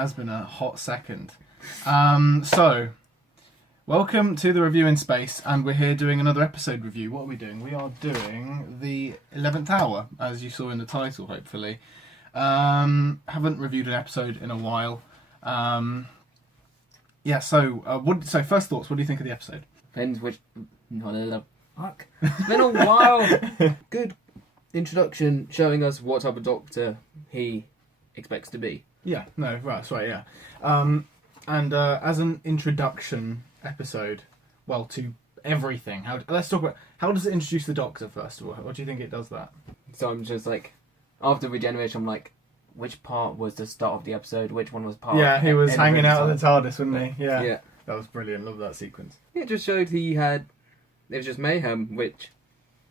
has been a hot second. So, welcome to the Review in Space, and we're here doing another episode review. What are we doing? We are doing the 11th Hour, as you saw in the title, hopefully. Haven't reviewed an episode in a while. So first thoughts, what do you think of the episode? Depends which... Fuck. It's been a while. Good introduction, showing us what type of doctor he expects to be. Yeah, no, right, that's right, yeah. As an introduction episode, well, to everything, let's talk about, how does it introduce the Doctor, first of all? What do you think it does that? So I'm just like, after regeneration, I'm like, which part was the start of the episode? Which one was part? Yeah, he was hanging out of the TARDIS, wasn't he? Yeah. Yeah. That was brilliant, love that sequence. It just showed it was just mayhem, which...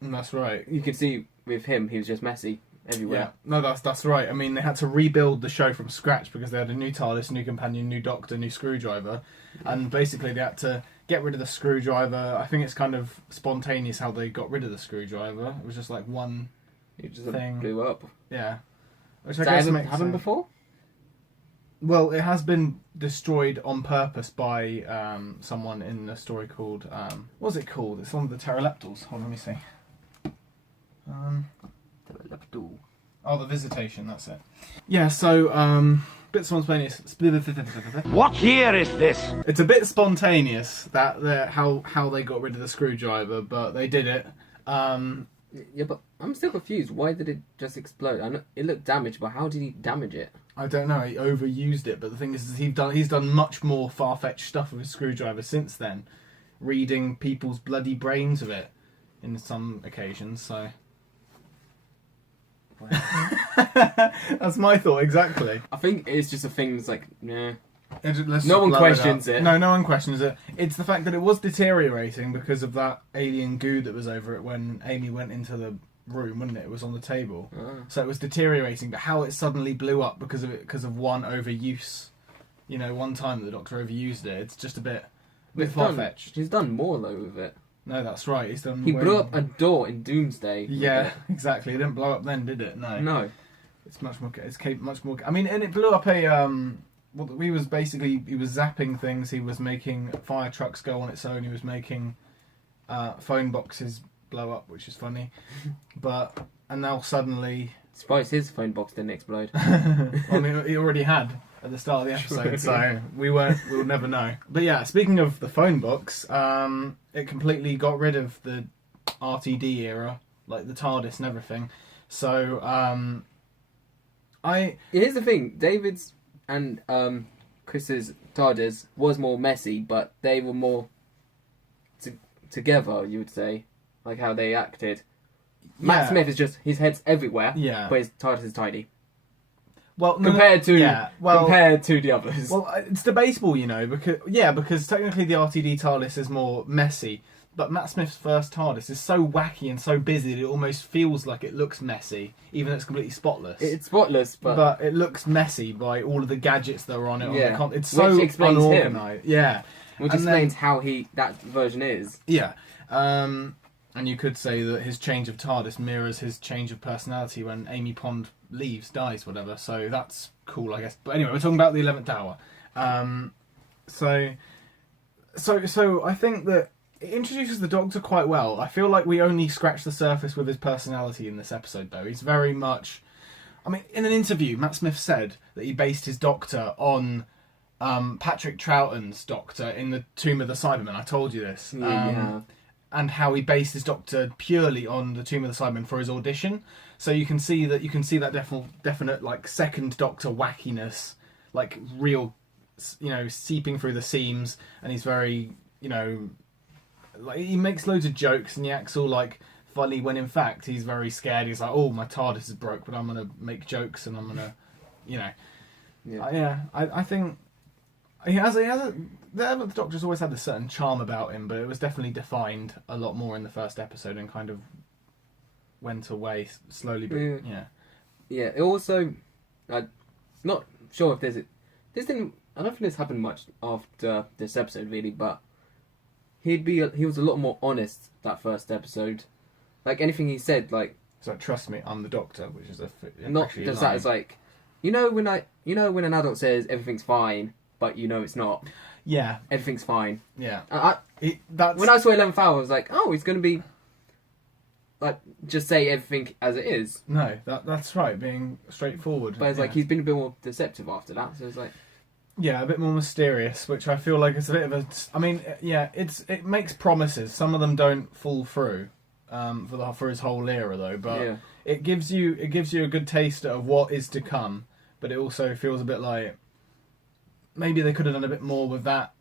That's right. You could see with him, he was just messy everywhere. Yeah, no, that's right. I mean, they had to rebuild the show from scratch because they had a new TARDIS, new companion, new Doctor, new screwdriver, and basically they had to get rid of the screwdriver. I think it's kind of spontaneous how they got rid of the screwdriver. It was just like one It just thing. blew up. Yeah. Which Has I guess that makes happened sense. before? Well, it has been destroyed on purpose by someone in a story called... what's it called? It's one of the Pteroleptals. Hold on, let me see. The Visitation, that's it. Yeah, so, bit spontaneous. What year is this? It's a bit spontaneous, how they got rid of the screwdriver, but they did it. Yeah, but I'm still confused. Why did it just explode? I know it looked damaged, but how did he damage it? I don't know, he overused it, but the thing is he's done much more far-fetched stuff with his screwdriver since then. Reading people's bloody brains with it, in some occasions, so... That's my thought, exactly. I think it's just a thing that's like, nah. No one questions it. No one questions it. It's the fact that it was deteriorating because of that alien goo that was over it when Amy went into the room, wasn't it? It was on the table. Oh. So it was deteriorating, but how it suddenly blew up because of one overuse. One time that the Doctor overused it. It's just a bit far-fetched. He's done more though with it. No, that's right. He blew up a door in Doomsday. Yeah, exactly. It didn't blow up then, did it? No. No. It's much more. Much more. I mean, and it blew up a. He was zapping things. He was making fire trucks go on its own. He was making phone boxes blow up, which is funny. And now suddenly. Surprised his phone box didn't explode. I mean, he already had at the start of the episode, so we'll never know. But yeah, speaking of the phone box, it completely got rid of the RTD era, like the TARDIS and everything. So, Here's the thing, David's and Chris's TARDIS was more messy, but they were more together, you would say, like how they acted. Matt Smith is just, his head's everywhere, but his TARDIS is tidy. Well, compared to the others. Well, it's debatable, because technically the RTD TARDIS is more messy, but Matt Smith's first TARDIS is so wacky and so busy that it almost feels like it looks messy, even though it's completely spotless. It's spotless, but it looks messy by all of the gadgets that are on it. Yeah, it's so unorganised. Yeah, which explains how that version is. Yeah, and you could say that his change of TARDIS mirrors his change of personality when Amy Pond dies, whatever. So that's cool, I guess. But anyway, we're talking about the 11th Hour. So I think that it introduces the Doctor quite well. I feel like we only scratched the surface with his personality in this episode, though. He's very much... I mean, in an interview, Matt Smith said that he based his Doctor on Patrick Troughton's Doctor in the Tomb of the Cybermen. I told you this. Yeah. And how he based his Doctor purely on the Tomb of the Cybermen for his audition. So you can see that definite like second Doctor wackiness, like real, seeping through the seams, and he's very, like he makes loads of jokes and he acts all like funny when in fact he's very scared. He's like, oh, my TARDIS is broke, but I'm gonna make jokes and I'm gonna, I think the Doctor's always had a certain charm about him, but it was definitely defined a lot more in the first episode and kind of went away slowly. But yeah. It also, not sure if this didn't. I don't think this happened much after this episode, really. But he was a lot more honest that first episode. Like anything he said, like so trust me, I'm the Doctor, which is not just that. It's like you know when an adult says everything's fine, but you know it's not. Yeah, Everything's fine. yeah. When I saw 11th Hour, I was like, oh, he's going to be like just say everything as it is. No, that's right, being straightforward. But it's like he's been a bit more deceptive after that. So it's like, yeah, a bit more mysterious, which I feel like it's a bit of a. I mean, yeah, it makes promises. Some of them don't fall through, for his whole era though. But yeah. it gives you a good taste of what is to come. But it also feels a bit like maybe they could have done a bit more with that.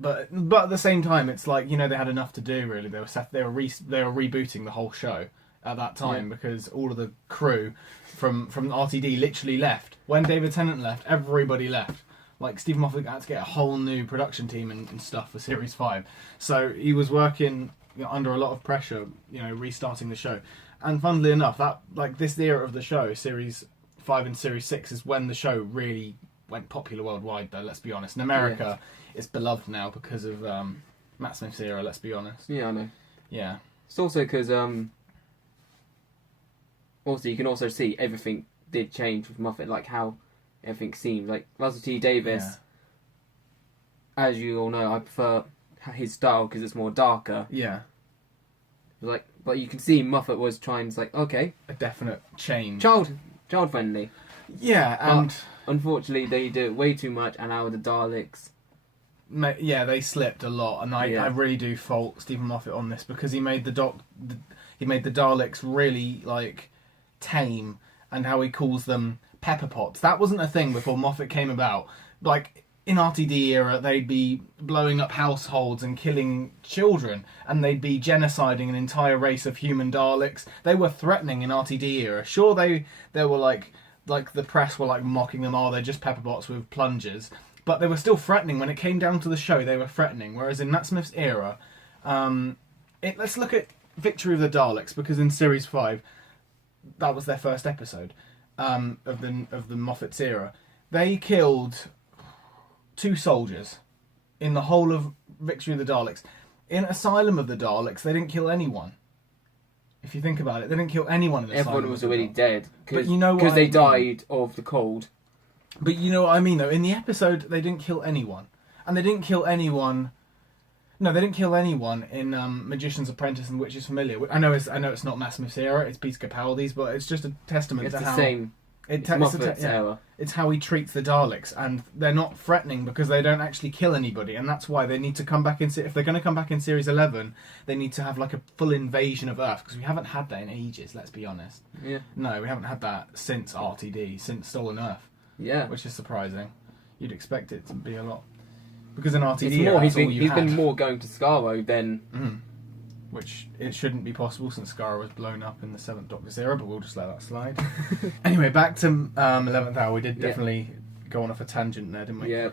But at the same time, it's like, they had enough to do. Really, they were rebooting the whole show at that time because all of the crew from RTD literally left when David Tennant left. Everybody left. Like Stephen Moffat had to get a whole new production team and stuff for Series 5. So he was working under a lot of pressure, restarting the show. And funnily enough, that this era of the show, Series 5 and Series 6, is when the show really went popular worldwide, though, let's be honest. In America, it's beloved now because of Matt Smith's era, let's be honest. Yeah, I know. Yeah. It's also because also you can also see everything did change with Moffat, like how everything seemed. Like Russell T Davies, as you all know, I prefer his style because it's more darker. Yeah. But you can see Moffat was trying to okay, a definite change. child friendly. Yeah, and unfortunately they do it way too much, and now the Daleks. Yeah, they slipped a lot, and I really do fault Stephen Moffat on this because he made the Daleks really tame, and how he calls them pepper pots. That wasn't a thing before Moffat came about. Like in RTD era, they'd be blowing up households and killing children, and they'd be genociding an entire race of human Daleks. They were threatening in RTD era. Sure, they were like the press were mocking them. Oh, they're just pepper pots with plungers. But they were still threatening. When it came down to the show, they were threatening. Whereas in Matt Smith's era, let's look at Victory of the Daleks, because in Series 5, that was their first episode of the Moffat's era. They killed 2 soldiers in the whole of Victory of the Daleks. In Asylum of the Daleks, they didn't kill anyone. If you think about it, they didn't kill anyone in Asylum. Everyone was already dead. But you know what because they I mean. died of the cold. But you know what I mean, though. In the episode, they didn't kill anyone. And they didn't kill anyone... No, they didn't kill anyone in Magician's Apprentice and Witch's Familiar. I know it's not Matt Smith's era, it's Peter Capaldi's, but it's just a testament to how... It's Moffat's era. It's how he treats the Daleks, and they're not threatening because they don't actually kill anybody, and that's why they need to come back in... If they're going to come back in Series 11, they need to have a full invasion of Earth, because we haven't had that in ages, let's be honest. Yeah. No, we haven't had that since RTD, since Stolen Earth. Yeah. Which is surprising. You'd expect it to be a lot. Because in RTD, It's more, he's been more going to Skaro than... Which it shouldn't be possible since Skaro was blown up in the 7th Doctor's era, but we'll just let that slide. Anyway, back to 11th Hour. We did definitely go on off a tangent there, didn't we? Yeah.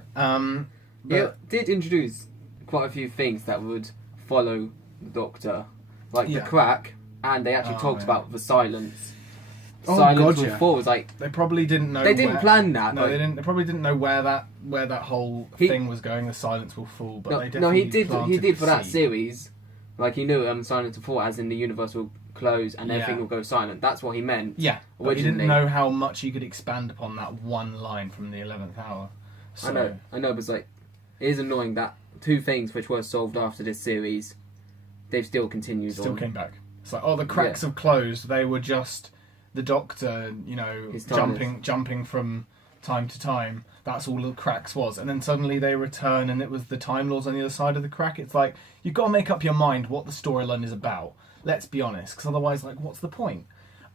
But did introduce quite a few things that would follow the Doctor. Like the crack, and they actually talked about the silence. Silence before was they probably didn't know. They didn't plan that. No, they didn't. They probably didn't know where that whole thing was going. The silence will fall, but they definitely he did for that seed. series. Like he knew silence will fall, as in the universe will close and everything will go silent. That's what he meant. Yeah, but he didn't know how much he could expand upon that one line from the 11th Hour. So, I know, but it is annoying that 2 things which were solved after this series, they've still continued. Still came back. It's like, the cracks have closed. They were just the Doctor, jumping from time to time. That's all the cracks was. And then suddenly they return and it was the Time Lords on the other side of the crack. It's like, you've got to make up your mind what the storyline is about. Let's be honest, because otherwise, what's the point?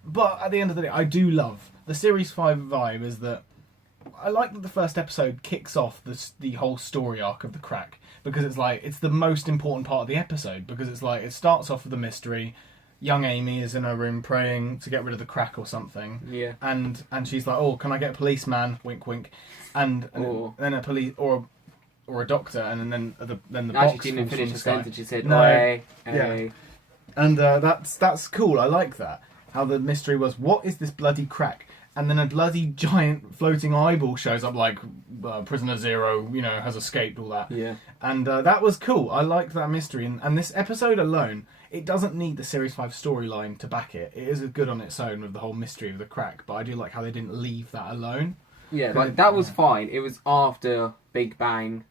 But at the end of the day, I do love the Series 5 vibe is that I like that the first episode kicks off the whole story arc of the crack, because it's the most important part of the episode, because it starts off with a mystery. Young Amy is in her room praying to get rid of the crack or something. Yeah. And she's like, "Oh, can I get a policeman?" Wink, wink. And then a police or a doctor, and then the box. She didn't finish the sentence. She said, "No." Oi. Yeah. And that's cool. I like that. How the mystery was, what is this bloody crack? and then a bloody giant floating eyeball shows up, like Prisoner Zero, has escaped, all that. Yeah. And that was cool. I liked that mystery, and this episode alone, it doesn't need the Series 5 storyline to back it. It is good on its own with the whole mystery of the crack, but I do like how they didn't leave that alone. Yeah, like that was fine. It was after Big Bang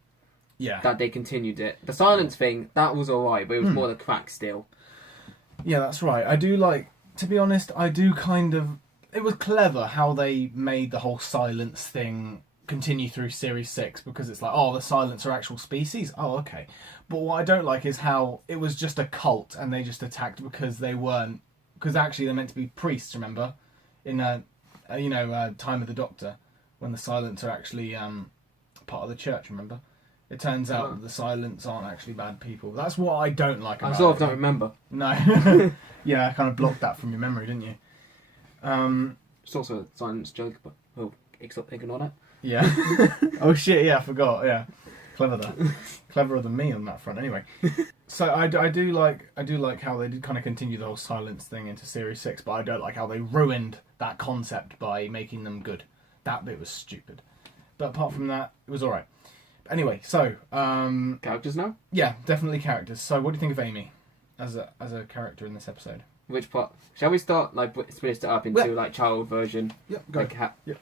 Yeah. that they continued it. The silence thing, that was alright, but it was more the crack still. Yeah, that's right. I do like, to be honest, I do kind of... It was clever how they made the whole silence thing continue through Series 6, because it's like, oh, the silence are actual species? Oh, okay. But what I don't like is how it was just a cult and they just attacked because they weren't... Because actually they're meant to be priests, remember? In, Time of the Doctor, when the silence are actually part of the church, remember? It turns out that the silence aren't actually bad people. That's what I don't like about it. I sort of don't remember. No. Yeah, I kind of blocked that from your memory, didn't you? It's also a silence joke, but we'll ignore that. Yeah. Oh shit, yeah, I forgot, yeah. Clever that. Cleverer than me on that front, anyway. So I do like how they did kind of continue the whole silence thing into Series 6, but I don't like how they ruined that concept by making them good. That bit was stupid. But apart from that, it was alright. Anyway, so... Characters now? Yeah, definitely characters. So what do you think of Amy as a character in this episode? Which part? Shall we start, split it up into, child version? Yep, go. Yep.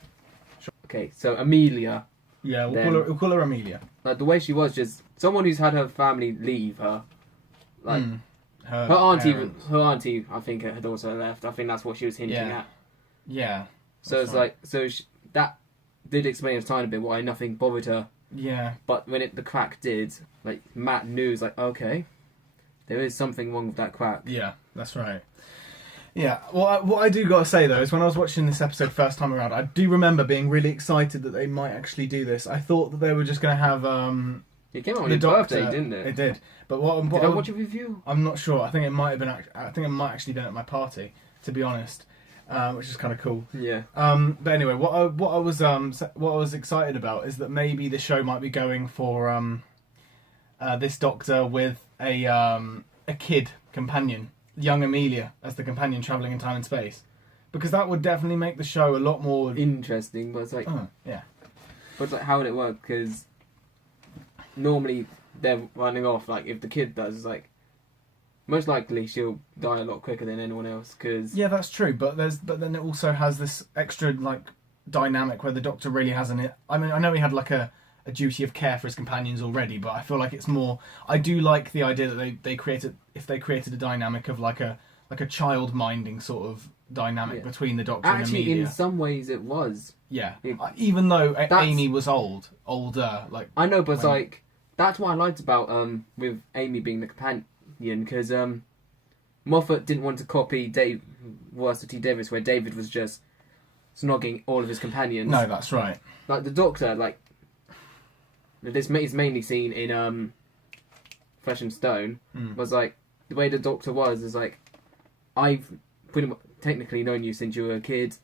Sure. Okay, so Amelia... Yeah, we'll call her Amelia. Like, the way she was just... Someone who's had her family leave her. Like, her auntie, I think, had also left. I think that's what she was hinting at. Yeah. So it's right. That did explain a tiny bit why nothing bothered her. Yeah. But when the crack did, Matt knew, okay, there is something wrong with that crack. Yeah, that's right. Yeah, what I do got to say, though, is when I was watching this episode first time around, I do remember being really excited that they might actually do this. I thought that they were just going to have... It came out on the your Doctor, birthday, didn't it? It did. But did I watch a review? I'm not sure. I think it might have been... I think it might actually been at my party, to be honest, which is kind of cool. Yeah. But anyway, what I was excited about is that maybe the show might be going for this Doctor with a kid companion, young Amelia, as the companion travelling in time and space, because that would definitely make the show a lot more interesting. But it's yeah. But how would it work? Because normally they're running off. If the kid does, most likely she'll die a lot quicker than anyone else. Cause yeah, that's true. But then it also has this extra dynamic where the Doctor really hasn't. I mean, I know he had a duty of care for his companions already, but I feel like it's more... I do like the idea that they created a dynamic of a child minding sort of dynamic between the Doctor and Amelia. Actually, in some ways it was. Yeah, even though Amy was older. I know, but that's what I liked about with Amy being the companion, because Moffat didn't want to copy Varsity T. Davis, where David was just snogging all of his companions. No, that's right. The Doctor, this is mainly seen in Flesh and Stone, was the way the Doctor was is I've pretty much technically known you since you were a kid.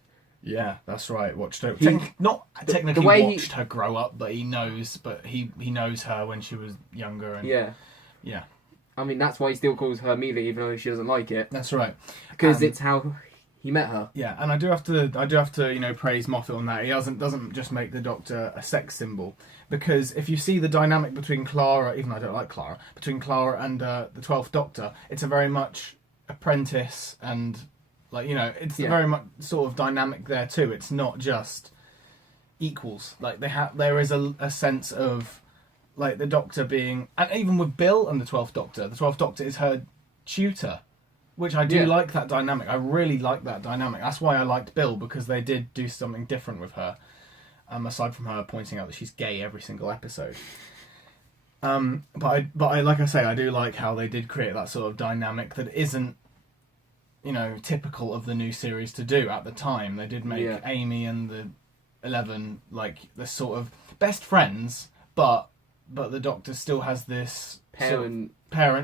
Yeah, that's right. Watched her. Not technically watched her grow up, but he knows. But he knows her when she was younger. And yeah. I mean, that's why he still calls her Amelia, even though she doesn't like it. That's right, because it's how he met her. Yeah, and I do have to praise Moffat on that. He doesn't just make the Doctor a sex symbol, because if you see the dynamic between Clara, even though I don't like Clara, between Clara and the 12th Doctor, it's a very much apprentice and it's very much sort of dynamic there too. It's not just equals. There is a sense of the Doctor being, and even with Bill and the 12th Doctor is her tutor. Which I do like that dynamic. I really like that dynamic. That's why I liked Bill, because they did do something different with her. Aside from her pointing out that she's gay every single episode. But I like I say, I do like how they did create that sort of dynamic that isn't, typical of the new series to do at the time. They did make Amy and the 11 the sort of best friends, but the Doctor still has this parent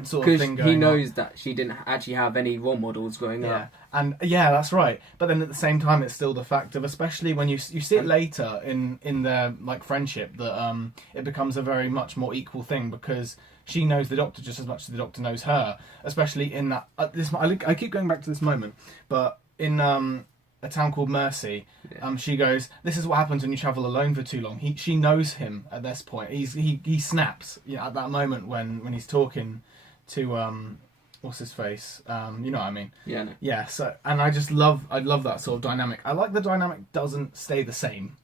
sort of thing going on. He knows that she didn't actually have any role models growing up. And that's right. But then at the same time, it's still the fact of, especially when you see it later in their friendship, that it becomes a very much more equal thing, because she knows the Doctor just as much as the Doctor knows her. Especially in that I keep going back to this moment, but in A Town Called Mercy. Yeah. She goes, "This is what happens when you travel alone for too long." She knows him at this point. He snaps, at that moment when he's talking to what's his face? You know what I mean? Yeah. No. Yeah. So, and I love that sort of dynamic. I like the dynamic doesn't stay the same.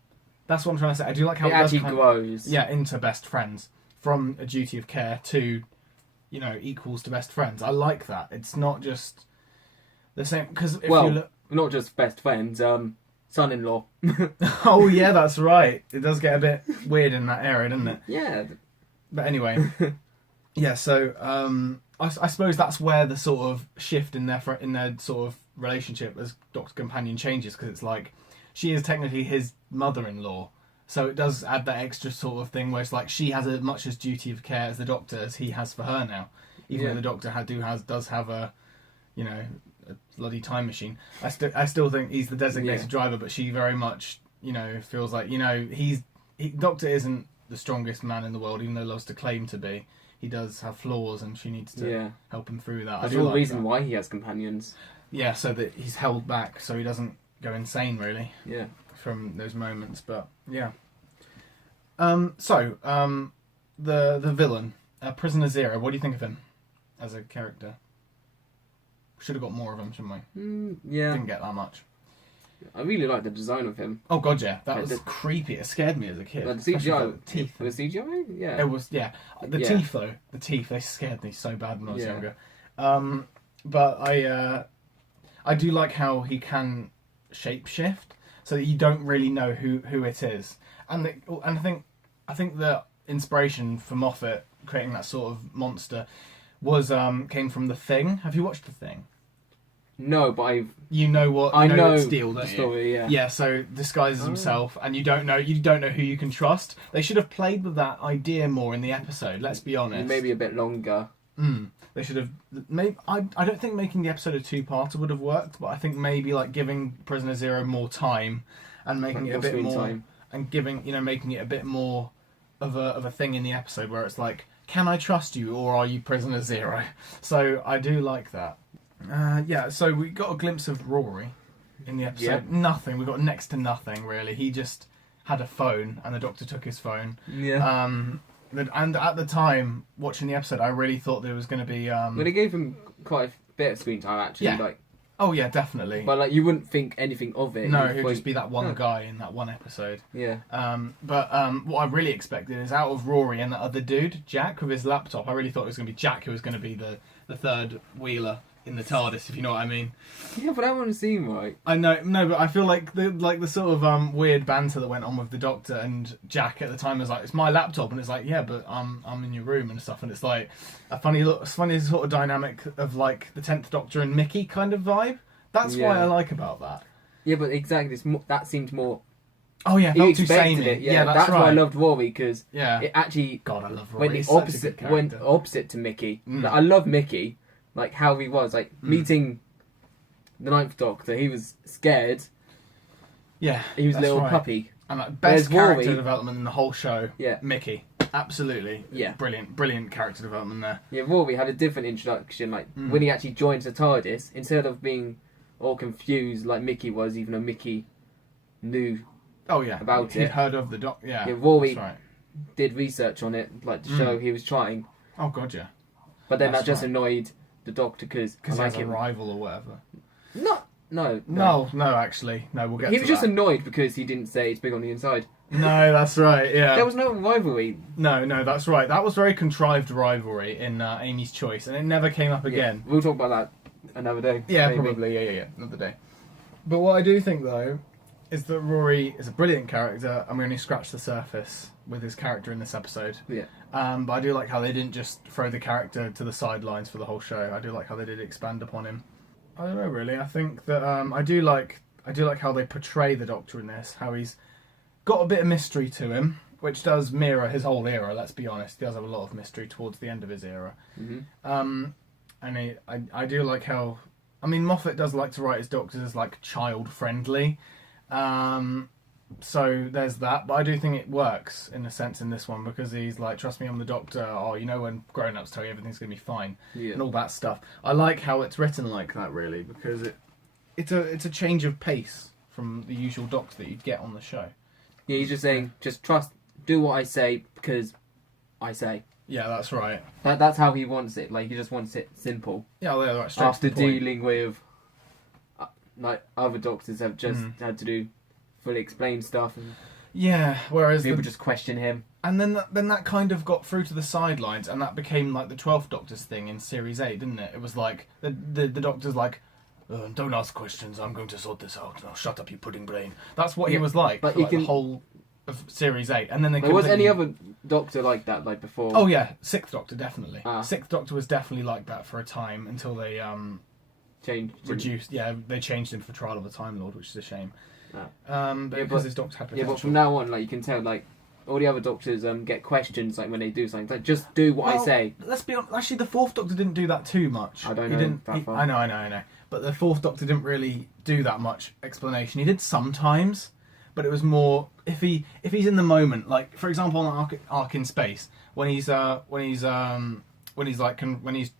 That's what I'm trying to say. I do like how It does actually kind of- grows. into best friends, from a duty of care to, equals to best friends. I like that. It's not just the same, because if Well, you look. not just best friends. Son-in-law. Oh yeah, that's right. It does get a bit weird in that area, doesn't it? Yeah. But anyway, yeah. So I suppose that's where the sort of shift in their sort of relationship as Doctor Companion changes, because it's like she is technically his mother-in-law, so it does add that extra sort of thing where it's like she has as much as duty of care as the Doctor as he has for her now, even though the Doctor does have a bloody time machine. I still think he's the designated driver, but she very much feels like Doctor isn't the strongest man in the world, even though he loves to claim to be. He does have flaws, and she needs to help him through that. That's the reason why he has companions. Yeah, so that he's held back, so he doesn't go insane, really. Yeah. From those moments, but yeah. The villain, Prisoner Zero. What do you think of him as a character? Should have got more of him, shouldn't we? Yeah. Didn't get that much. I really like the design of him. Oh god, yeah, that Like was creepy. It scared me as a kid. Like the especially CGI, for the teeth. The CGI, yeah. It was, yeah. The Yeah. teeth though, they scared me so bad when I was Yeah. younger. But I do like how he can shapeshift, so that you don't really know who it is. And I think the inspiration for Moffat creating that sort of monster was came from The Thing. Have you watched The Thing? No, but I know it's Steel, the don't you? story. Yeah. Yeah, so disguises himself, and you don't know who you can trust. They should have played with that idea more in the episode. Let's be honest. Maybe a bit longer. They should have. Maybe I don't think making the episode a two-parter would have worked, but I think maybe like giving Prisoner Zero more time and making it a bit more time. and giving making it a bit more of a thing in the episode where it's like, can I trust you or are you Prisoner Zero? So I do like that. Yeah, so we got a glimpse of Rory in the episode. Yeah. Nothing. We got next to nothing really. He just had a phone, and the Doctor took his phone. Yeah. And at the time, watching the episode, I really thought there was going to be. But they gave him quite a bit of screen time actually. Yeah. Like, Oh yeah, definitely. but like you wouldn't think anything of it. No, You'd it would think, just be that one "Oh, guy in that one episode. Yeah. But what I really expected is out of Rory and that other dude, Jack, with his laptop, I really thought it was going to be Jack who was going to be the third wheeler in the TARDIS, if you know what I mean. Yeah, but that wouldn't seem right. I know, no, but I feel like the sort of weird banter that went on with the Doctor and Jack at the time was like, it's my laptop, and it's like, yeah, but I'm in your room and stuff, and it's like a funny sort of dynamic of like the 10th Doctor and Mickey kind of vibe. That's why Yeah. I like about that. Yeah, but exactly, that seemed more. Oh yeah, You not too expected samey. it. Yeah, that's right. why I loved Rory because Yeah. it actually God, I love Rory. went He's the such a opposite. good Went character. opposite to Mickey. Mm. Like, I love Mickey, like how he was, like meeting the Ninth Doctor. He was scared. Yeah, He was a that's little right. puppy. And like, Whereas best character Rory- development in the whole show. Yeah. Mickey, absolutely. Yeah. brilliant character development there. Yeah, Rory had a different introduction. Like Mm. when he actually joins the TARDIS, instead of being all confused like Mickey was, even though Mickey knew, Oh yeah, About he'd it. heard of the Doc. Yeah, Yeah, Rory- that's right. did research on it, like to show he was trying. Oh god, yeah, But then That's that just right. annoyed the Doctor because because like he's a him. rival or whatever. No, Actually, no. We'll get. He to was just that. annoyed because he didn't say it's big on the inside. No, that's right. Yeah. There was no rivalry. No, that's right. That was very contrived rivalry in Amy's Choice, and it never came up Yeah, again. we'll talk about that another day. Yeah, maybe. probably. Yeah. Another day. But what I do think though is that Rory is a brilliant character, and we only scratched the surface with his character in this episode. Yeah. But I do like how they didn't just throw the character to the sidelines for the whole show. I do like how they did expand upon him. I don't know really. I think that I do like how they portray the Doctor in this. How he's got a bit of mystery to him, which does mirror his whole era. Let's be honest. He does have a lot of mystery towards the end of his era. Mm-hmm. And I do like how. I mean, Moffat does like to write his Doctors as like child friendly. So there's that, but I do think it works in a sense in this one because he's like, trust me, I'm the Doctor. Oh, you know when grown-ups tell you everything's going to be fine Yeah. and all that stuff. I like how it's written like that really because it's a change of pace from the usual Doctor that you'd get on the show. Yeah, he's just saying, just trust, do what I say because I say. Yeah, that's right. That's how he wants it. Like, he just wants it simple. Yeah, well, right, straight After to the point. dealing with, like, other Doctors have just had to do fully explain stuff, and Yeah, whereas people just question him. and then that kind of got through to the sidelines, and that became like the 12th Doctor's thing in Series 8, didn't it? It was like the Doctor's like, don't ask questions. I'm going to sort this out. Oh, shut up, you pudding brain. That's what he was like. But for, like, the whole of Series 8, and then they. Was any other Doctor like that, like before? Oh yeah, 6th Doctor definitely. Ah. 6th Doctor was definitely like that for a time until they Changed. reduced. Yeah, they changed him for Trial of the Time Lord, which is a shame. Ah. Because his Doctor had potential. Yeah, but from now on, like, you can tell, like, all the other Doctors get questions, like, when they do something. Like, just do what I say. Let's be honest. Actually, the 4th Doctor didn't do that too much. I don't He know didn't, that far. I know. But the 4th Doctor didn't really do that much explanation. He did sometimes, but it was more if he's in the moment. Like, for example, on Ark in Space, when he's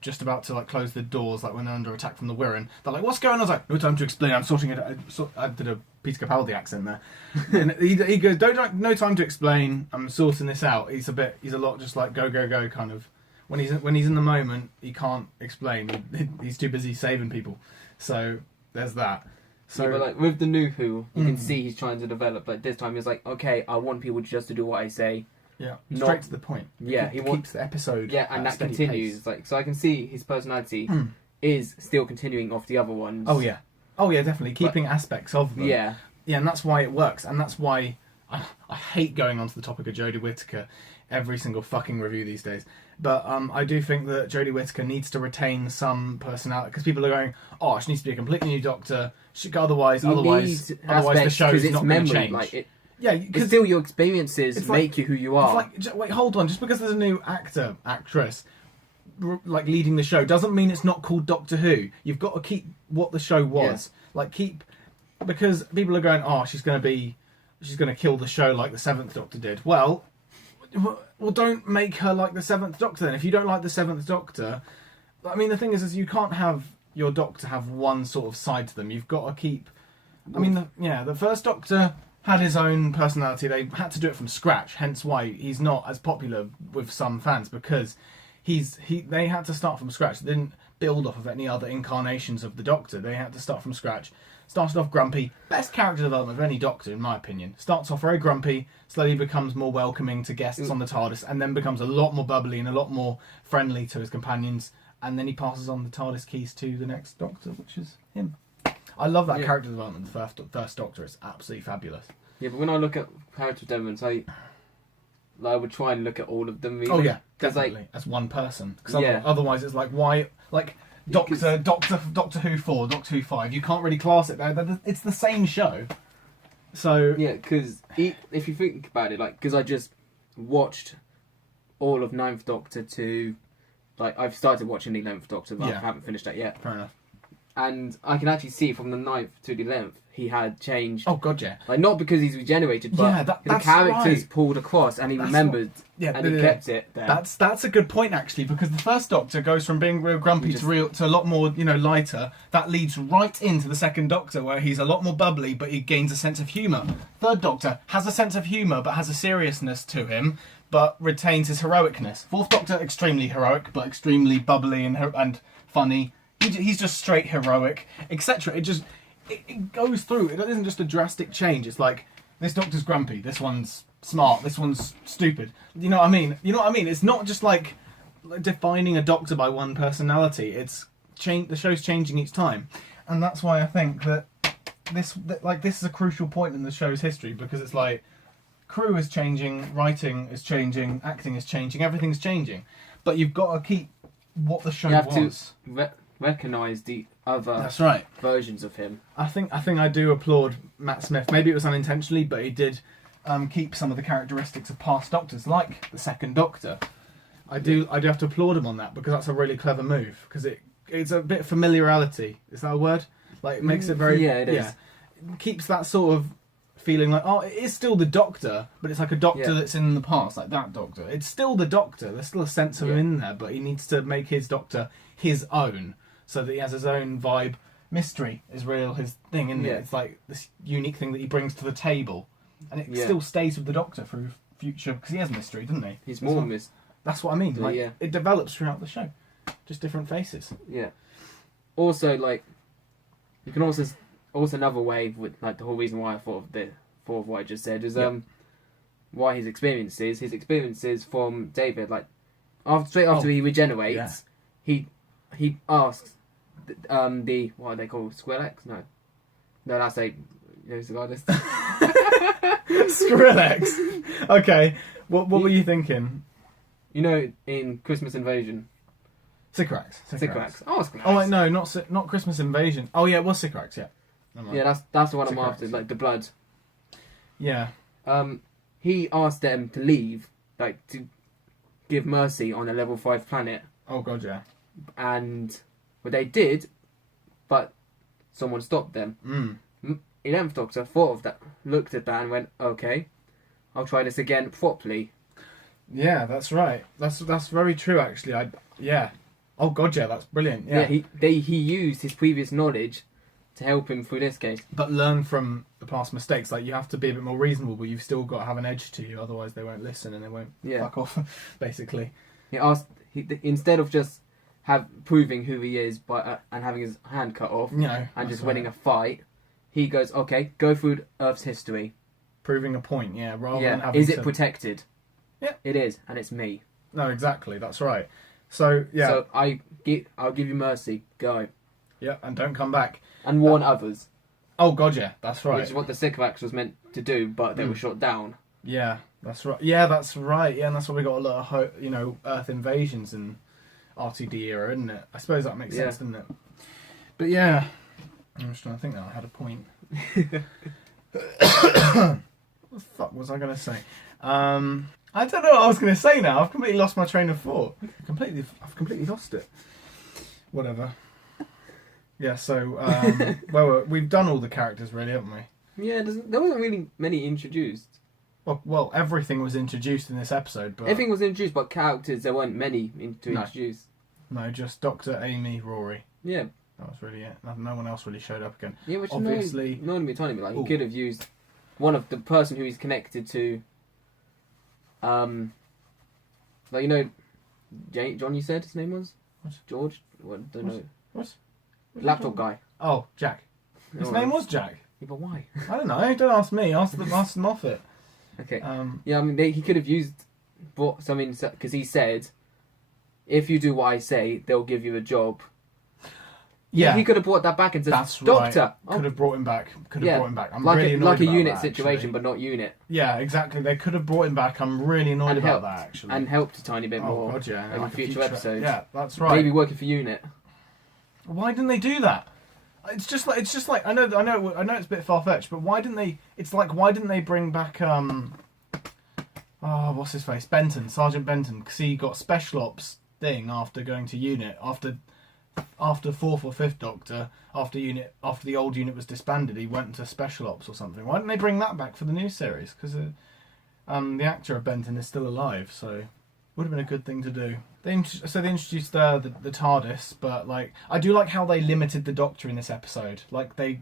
just about to like close the doors, like when they're under attack from the Wirren, they're like, "What's going on?" I was like, "No time to explain. I'm sorting it." I did a Peter Capaldi accent there, and he goes, "No time to explain. I'm sorting this out." He's a lot just like go kind of. When he's in the moment, he can't explain. He's too busy saving people. So there's that. So Yeah, but like with the new Who, you can see he's trying to develop. Like this time, he's like, "Okay, I want people just to do what I say." yeah, not- straight to the point. Yeah, he he wants- keeps the episode. Yeah, and at that steady continues. pace. Like, so I can see his personality is still continuing off the other ones. Oh yeah, definitely keeping aspects of them. Yeah. Yeah, and that's why it works, and that's why I hate going onto the topic of Jodie Whittaker every single fucking review these days. But I do think that Jodie Whittaker needs to retain some personality, because people are going, "Oh, she needs to be a completely new Doctor. Otherwise the show is not going to change." Like Yeah, it's because still your experiences it's make you who you are. it's like, wait, hold on. Just because there's a new actress, like leading the show, doesn't mean it's not called Doctor Who. You've got to keep what the show was. Because people are going, "Oh, she's going to kill the show like the 7th Doctor did." Well, don't make her like the 7th Doctor then. If you don't like the 7th Doctor, I mean, the thing is you can't have your Doctor have one sort of side to them. You've got to keep. I mean, the first Doctor had his own personality. They had to do it from scratch. Hence why he's not as popular with some fans, because they had to start from scratch. They didn't build off of any other incarnations of the Doctor. They had to start from scratch. Started off grumpy. Best character development of any Doctor, in my opinion. Starts off very grumpy, slowly becomes more welcoming to guests on the TARDIS, and then becomes a lot more bubbly and a lot more friendly to his companions. And then he passes on the TARDIS keys to the next Doctor, which is him. I love that character development. The first Doctor is absolutely fabulous. Yeah, but when I look at character developments, I would try and look at all of them. Really. Oh yeah, 'Cause, definitely. like, As one person. Because Yeah. otherwise it's like, why... Like, Doctor Who 4, Doctor Who 5, you can't really class it there. It's the same show. So... Yeah, because if you think about it, like, because I just watched all of 9th Doctor to... Like, I've started watching the 11th Doctor, but I haven't finished that yet. Fair enough. And I can actually see from the 9th to the 11th, he had changed. Oh, God, yeah. Like, not because he's regenerated, but Yeah, the that's characters right. pulled across, and he remembered, and he kept it there. That's a good point, actually, because the first Doctor goes from being real grumpy to a lot more, lighter. That leads right into the second Doctor, where he's a lot more bubbly, but he gains a sense of humour. Third Doctor has a sense of humour, but has a seriousness to him, but retains his heroicness. Fourth Doctor, extremely heroic, but extremely bubbly and funny. He's just straight heroic, etc. It goes through. It isn't just a drastic change. It's like, this Doctor's grumpy, this one's smart, this one's stupid. You know what I mean? It's not just like defining a Doctor by one personality. It's the show's changing each time, and that's why I think that this is a crucial point in the show's history, because it's like, crew is changing, writing is changing, acting is changing, everything's changing, but you've got to keep what the show was. To recognise the other That's right. versions of him. I think I do applaud Matt Smith. Maybe it was unintentionally, but he did keep some of the characteristics of past Doctors, like the second Doctor. I do have to applaud him on that, because that's a really clever move. Because it's a bit of familiarity. Is that a word? Like, it makes it very... Yeah, it is. It keeps that sort of feeling like, oh, it is still the Doctor, but it's like a Doctor that's in the past, like that Doctor. It's still the Doctor. There's still a sense of him in there, but he needs to make his Doctor his own, so that he has his own vibe. mystery is real his thing, isn't it? Yeah. It's like this unique thing that he brings to the table, and it Yeah. still stays with the Doctor through future because he has mystery, doesn't he? He's That's more what- That's what I mean. Like Yeah. it develops throughout the show, just different faces. Yeah. Also, like, you can also another way with like the whole reason why I thought of what I just said is why his experiences from David, like straight after he regenerates, he asks the what are they called, Skrillex? No, that's a who's the artist? Skrillex. Okay, what were you thinking? You know, in Christmas Invasion. Sycorax. Sycorax. Oh, it's Oh wait, no, not Christmas Invasion. Oh yeah, it was Sycorax. Yeah. Never mind. Yeah, that's the one I'm Sycorax. after, like the blood. Yeah. He asked them to leave, like to give mercy on a level 5 planet, Oh god, yeah. and well, they did, but someone stopped them. Mm. 11th Doctor thought of that, looked at that, and went, "Okay, I'll try this again properly." Yeah, that's right. That's very true. Actually, yeah. Oh god, yeah, that's brilliant. Yeah. He used his previous knowledge to help him through this case. But learn from the past mistakes. Like you have to be a bit more reasonable, but you've still got to have an edge to you. Otherwise, they won't listen and they won't fuck off. Basically. He asked instead of just proving who he is by and having his hand cut off No. and just winning a fight, he goes, "Okay, go through Earth's history. Proving a point. Yeah. Rather than having Is it protected? Yeah. It is, and it's me. No, exactly. That's right. So yeah. So I'll give you mercy. Go Yeah, and don't come back. and warn others." Oh god, yeah, that's right. Which is what the Sycorax was meant to do, but they were shot down. Yeah, that's right. Yeah, that's right. Yeah, and that's why we got a lot of Earth invasions in RTD era, isn't it? I suppose that makes sense, doesn't it? But yeah, I'm just trying to think now. I had a point. What the fuck was I going to say? I don't know what I was going to say now. I've completely lost my train of thought. I've completely lost it. Whatever. Yeah, so we've done all the characters really, haven't we? Yeah, there wasn't really many introduced. Well, everything was introduced in this episode, but Everything was introduced, but characters there weren't many to No. introduce. no, just Doctor, Amy, Rory. Yeah, That was really it. No one else really showed up again. yeah, which Obviously- annoyed me a tiny bit. Like Ooh. he could have used one of the person who he's connected to. Like John. You said his name was What? George. What? Don't know. What? Laptop guy. Oh, Jack. His Oh, name was Jack. Yeah, but why? I don't know. Don't ask me. Ask Moffat. Okay. Um, Yeah, I mean, he could have used, because he said, if you do what I say, they'll give you a job. yeah, He could have brought that back and said, that's Doctor. right. Could have brought him back. I'm like really a, annoyed like a about unit that, situation, actually. but not unit. Yeah, exactly. They could have brought him back. I'm really annoyed And about helped. that, actually. And helped a tiny bit oh more god, yeah. in like a future episodes. Yeah, that's right. Maybe working for unit. Why didn't they do that? It's just like I know it's a bit far fetched, but why didn't they? It's like why didn't they bring back what's his face, Sergeant Benton, because he got special ops thing after going to unit after fourth or fifth Doctor after the old unit was disbanded, he went to special ops or something. Why didn't they bring that back for the new series? Because the actor of Benton is still alive, so would have been a good thing to do. They introduced the TARDIS, but like I do like how they limited the Doctor in this episode. Like they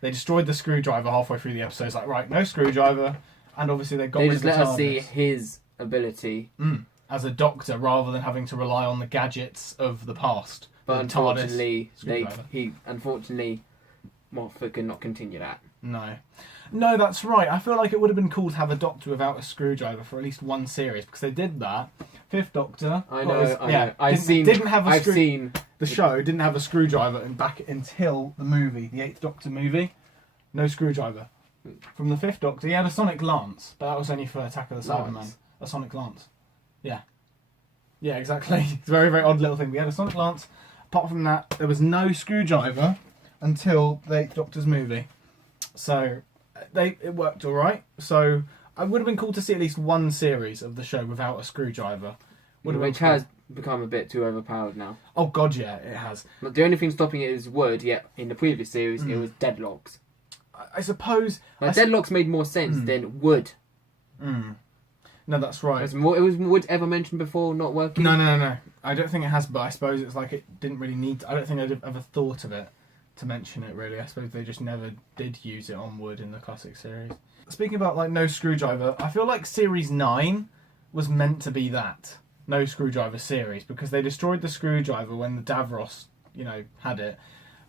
destroyed the screwdriver halfway through the episode. It's like, right, no screwdriver, and obviously they got They rid just of the let us see TARDIS his ability. as a Doctor rather than having to rely on the gadgets of the past. But The unfortunately, TARDIS, unfortunately, Moffat could not continue that. No, that's right. I feel like it would have been cool to have a Doctor without a screwdriver for at least one series, because they did that. Fifth Doctor. I know. I've The seen show didn't have a screwdriver back until the movie, the Eighth Doctor movie. No screwdriver. From the Fifth Doctor, he had a sonic lance, but that was only for Attack of the Cybermen. Lance. A sonic lance. Yeah. Yeah, exactly. It's a very, very odd little thing. We had a sonic lance. Apart from that, there was no screwdriver until the Eighth Doctor's movie. So it worked all right. So it would have been cool to see at least one series of the show without a screwdriver. which has become a bit too overpowered now. Oh god, yeah, it has. But the only thing stopping it is wood. Yet in the previous series, it was deadlocks. I suppose. Deadlocks made more sense than wood. No, that's right. It was wood ever mentioned before not working? No. I don't think it has, but I suppose it's like it didn't really need. I don't think I'd have ever thought of it. to mention it really. I suppose they just never did use it on wood in the classic series. Speaking about like no screwdriver, I feel like series 9 was meant to be that no screwdriver series because they destroyed the screwdriver when the Davros, had it.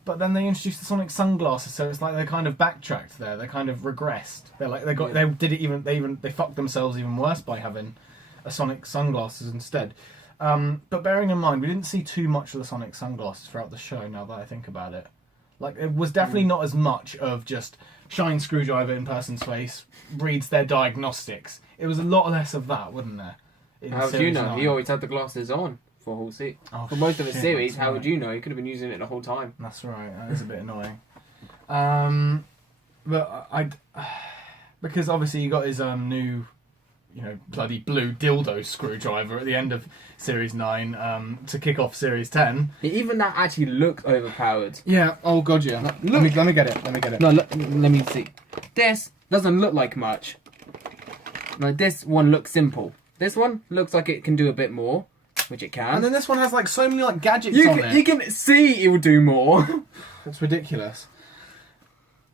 But then they introduced the sonic sunglasses, so it's like they kind of backtracked there. They kind of regressed. They fucked themselves even worse by having a sonic sunglasses instead. But bearing in mind, we didn't see too much of the sonic sunglasses throughout the show. Now that I think about it, like it was definitely not as much of just shine screwdriver in person's face, reads their diagnostics. It was a lot less of that, wasn't there? How would you know? He always had the glasses on. For a whole seat. For most of the series, how would you know? He could have been using it the whole time. That's right. That is a bit annoying. But because obviously he got his new, bloody blue dildo screwdriver at the end of series 9 to kick off series 10. Even that actually looked overpowered. Yeah. Oh god, yeah. Let me get it. No, let me see. This doesn't look like much. Like this one looks simple. This one looks like it can do a bit more. Which it can. And then this one has like so many like gadgets on it. You can see it will do more. It's ridiculous.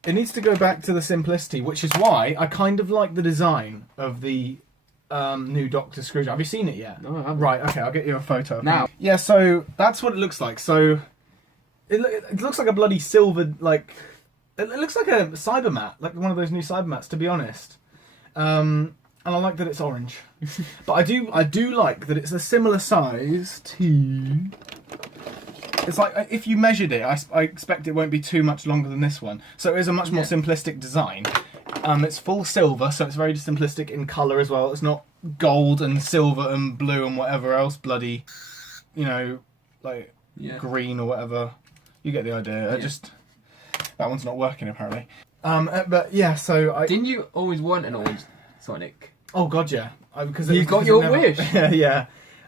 It needs to go back to the simplicity, which is why I kind of like the design of the new Doctor Screwdriver. Have you seen it yet? No, I haven't. Right, okay, I'll get you a photo. Now. Yeah, so that's what it looks like. So it looks like a bloody silver, like... It looks like a Cybermat, like one of those new Cybermats, to be honest. And I like that it's orange. But I do like that it's a similar size to... It's like, if you measured it, I expect it won't be too much longer than this one. So it is a much more simplistic design. It's full silver, so it's very simplistic in colour as well. It's not gold and silver and blue and whatever else bloody, green or whatever. You get the idea. Yeah. That one's not working apparently. But yeah, so Didn't you always want an orange Sonic? Oh god, yeah. Because You got your wish. Yeah.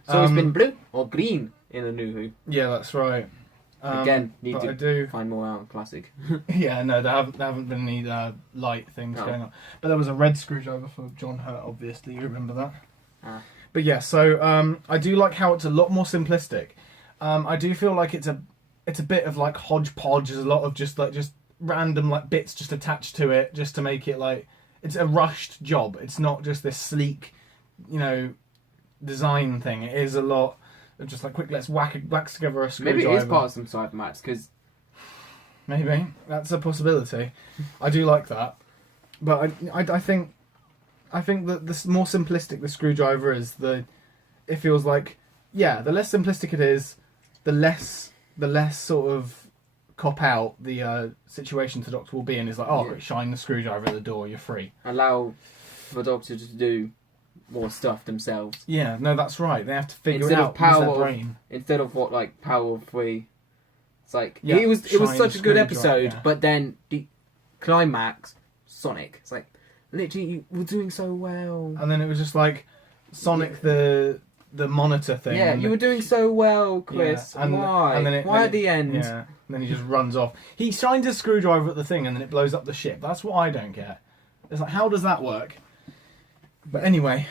So it's been blue or green in the new Who. Yeah, that's right. Again, need but to find more out in classic. Yeah, no, there haven't been any light things going on. But there was a red screwdriver for John Hurt, obviously. You remember that? Ah. But yeah, so I do like how it's a lot more simplistic. I do feel like it's a bit of like hodgepodge. There's a lot of just random like bits just attached to it, just to make it like it's a rushed job. It's not just this sleek, design thing. It is a lot of just like quick. Let's whack together a screwdriver. Maybe it is part of some Cybermats because maybe that's a possibility. I do like that, but I think that the more simplistic the screwdriver is, it feels like the less simplistic it is, the less sort of cop out the situation the Doctor will be in. Is like, shine the screwdriver at the door, you're free. Allow the Doctor to do more stuff themselves. Yeah, no, that's right. They have to figure it out. Use their brain. Instead of what like Power of 3. It's like it was shine such a good episode, yeah. but then the climax, Sonic. It's like literally you were doing so well, and then it was just like Sonic the monitor thing. Yeah, you were doing so well, Chris. Yeah, and, why? And then why at the end? Yeah, and then he just runs off. He shines his screwdriver at the thing, and then it blows up the ship. That's what I don't get. It's like, how does that work? But anyway,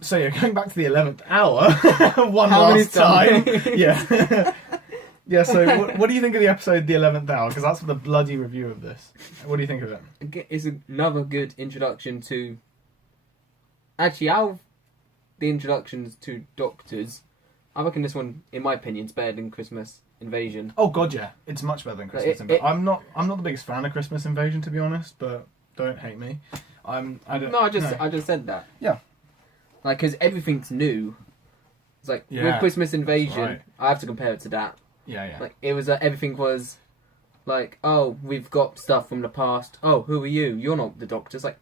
so yeah, going back to the 11th hour, last time. Yeah. Yeah, so what do you think of the episode The 11th Hour? Because that's the bloody review of this. What do you think of it? It's another good introduction to... Actually, out of the introductions to Doctors, I reckon this one, in my opinion, is better than Christmas Invasion. Oh god, yeah. It's much better than Christmas Invasion. I'm not the biggest fan of Christmas Invasion, to be honest, but don't hate me. I just said that. Yeah. Like, because everything's new. It's like, with Christmas Invasion, right. I have to compare it to that. Yeah. Like, it was, everything was like, oh, we've got stuff from the past. Oh, who are you? You're not the Doctor. It's like,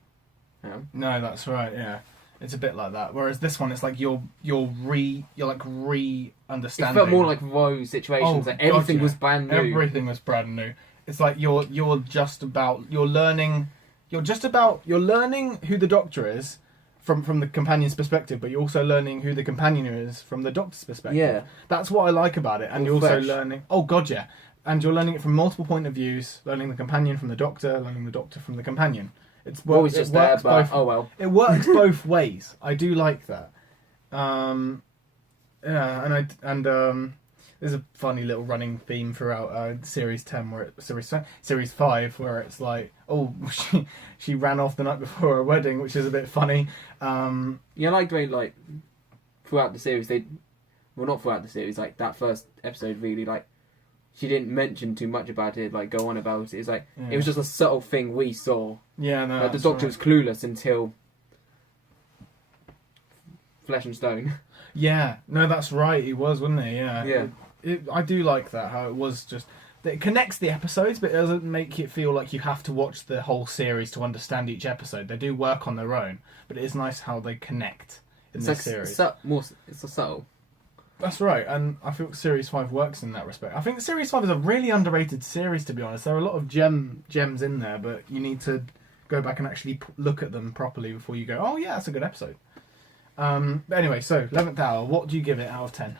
no, that's right, yeah. It's a bit like that. Whereas this one, it's like you're re-understanding. It felt more like those situations. Like everything was brand new. Everything was brand new. It's like you're learning who the Doctor is from the companion's perspective, but you're also learning who the companion is from the Doctor's perspective. Yeah. That's what I like about it. And you're also learning... Oh, God, yeah. And you're learning it from multiple point of views, learning the companion from the Doctor, learning the Doctor from the companion. It works both ways. I do like that. There's a funny little running theme throughout series 10, series 5, where it's like, oh, she ran off the night before her wedding, which is a bit funny. Yeah, I like the way, like, throughout the series, not throughout the series, like, that first episode really, like, she didn't mention too much about it, like, go on about it. It's like, it was just a subtle thing we saw. Yeah, no. Like, the Doctor was clueless until Flesh and Stone. Yeah, no, that's right. He was, wasn't he? Yeah. Yeah. I do like that, how it was just... It connects the episodes, but it doesn't make it feel like you have to watch the whole series to understand each episode. They do work on their own, but it is nice how they connect in this series. It's a subtle. That's right, and I feel Series 5 works in that respect. I think Series 5 is a really underrated series, to be honest. There are a lot of gems in there, but you need to go back and actually look at them properly before you go, oh yeah, that's a good episode. But anyway, so 11th Hour, what do you give it out of 10?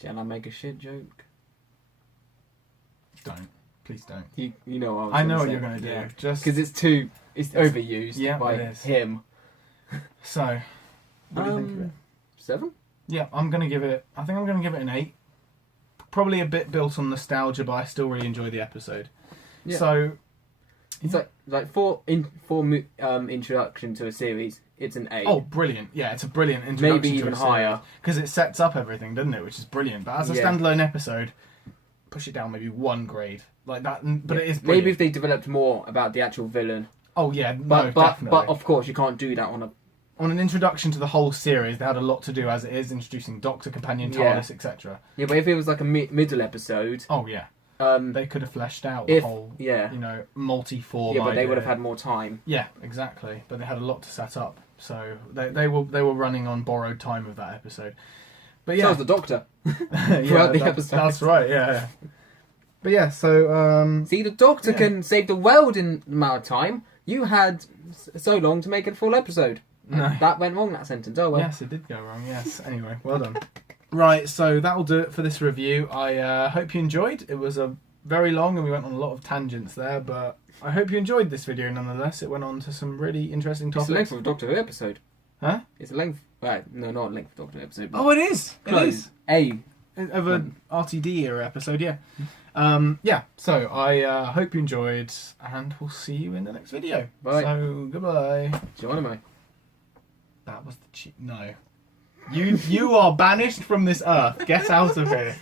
Shall I make a shit joke? Don't. Please don't. You know what I know what you're going to do. Just because it's overused by it is. him. So, what do you think of it? 7? Yeah, I think I'm going to give it an 8. Probably a bit built on nostalgia, but I still really enjoy the episode. Yeah. So, it's like for introduction to a series, it's an 8. Oh, brilliant. Yeah, it's a brilliant introduction. Maybe even higher. Because it sets up everything, doesn't it? Which is brilliant. But as a standalone episode, push it down maybe 1 grade. Like that. But it is brilliant. Maybe if they developed more about the actual villain. Oh, yeah. But of course, you can't do that on an introduction to the whole series. They had a lot to do as it is, introducing Doctor, Companion, TARDIS, etc. Yeah, but if it was like a middle episode... Oh, yeah. They could have fleshed out the whole, multi-form Yeah, but they idea. would have had more time. Yeah, exactly. But they had a lot to set up. So they were running on borrowed time with that episode. But yeah, so was the Doctor throughout the episode. That's right. Yeah. But yeah, so see, the Doctor can save the world in the amount of time. You had so long to make a full episode. No. That went wrong. That sentence. Oh well. Yes, it did go wrong. Yes. Anyway, well done. Right, so that'll do it for this review. I hope you enjoyed. It was a very long and we went on a lot of tangents there, but I hope you enjoyed this video nonetheless. It went on to some really interesting topics. It's the length of a Doctor Who episode. Huh? It's the length... Right, no, not length of a Doctor Who episode. Oh, it is! It is! Of an RTD era episode, yeah. Yeah, so I hope you enjoyed, and we'll see you in the next video. Bye. So, goodbye. Geronimo. That was the No. You are banished from this earth. Get out of here.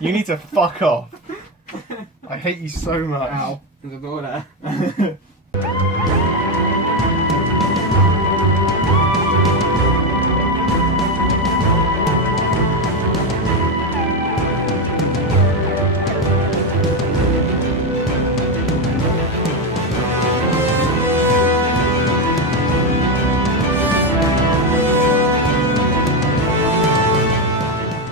You need to fuck off. I hate you so much. Ow. There's a door there.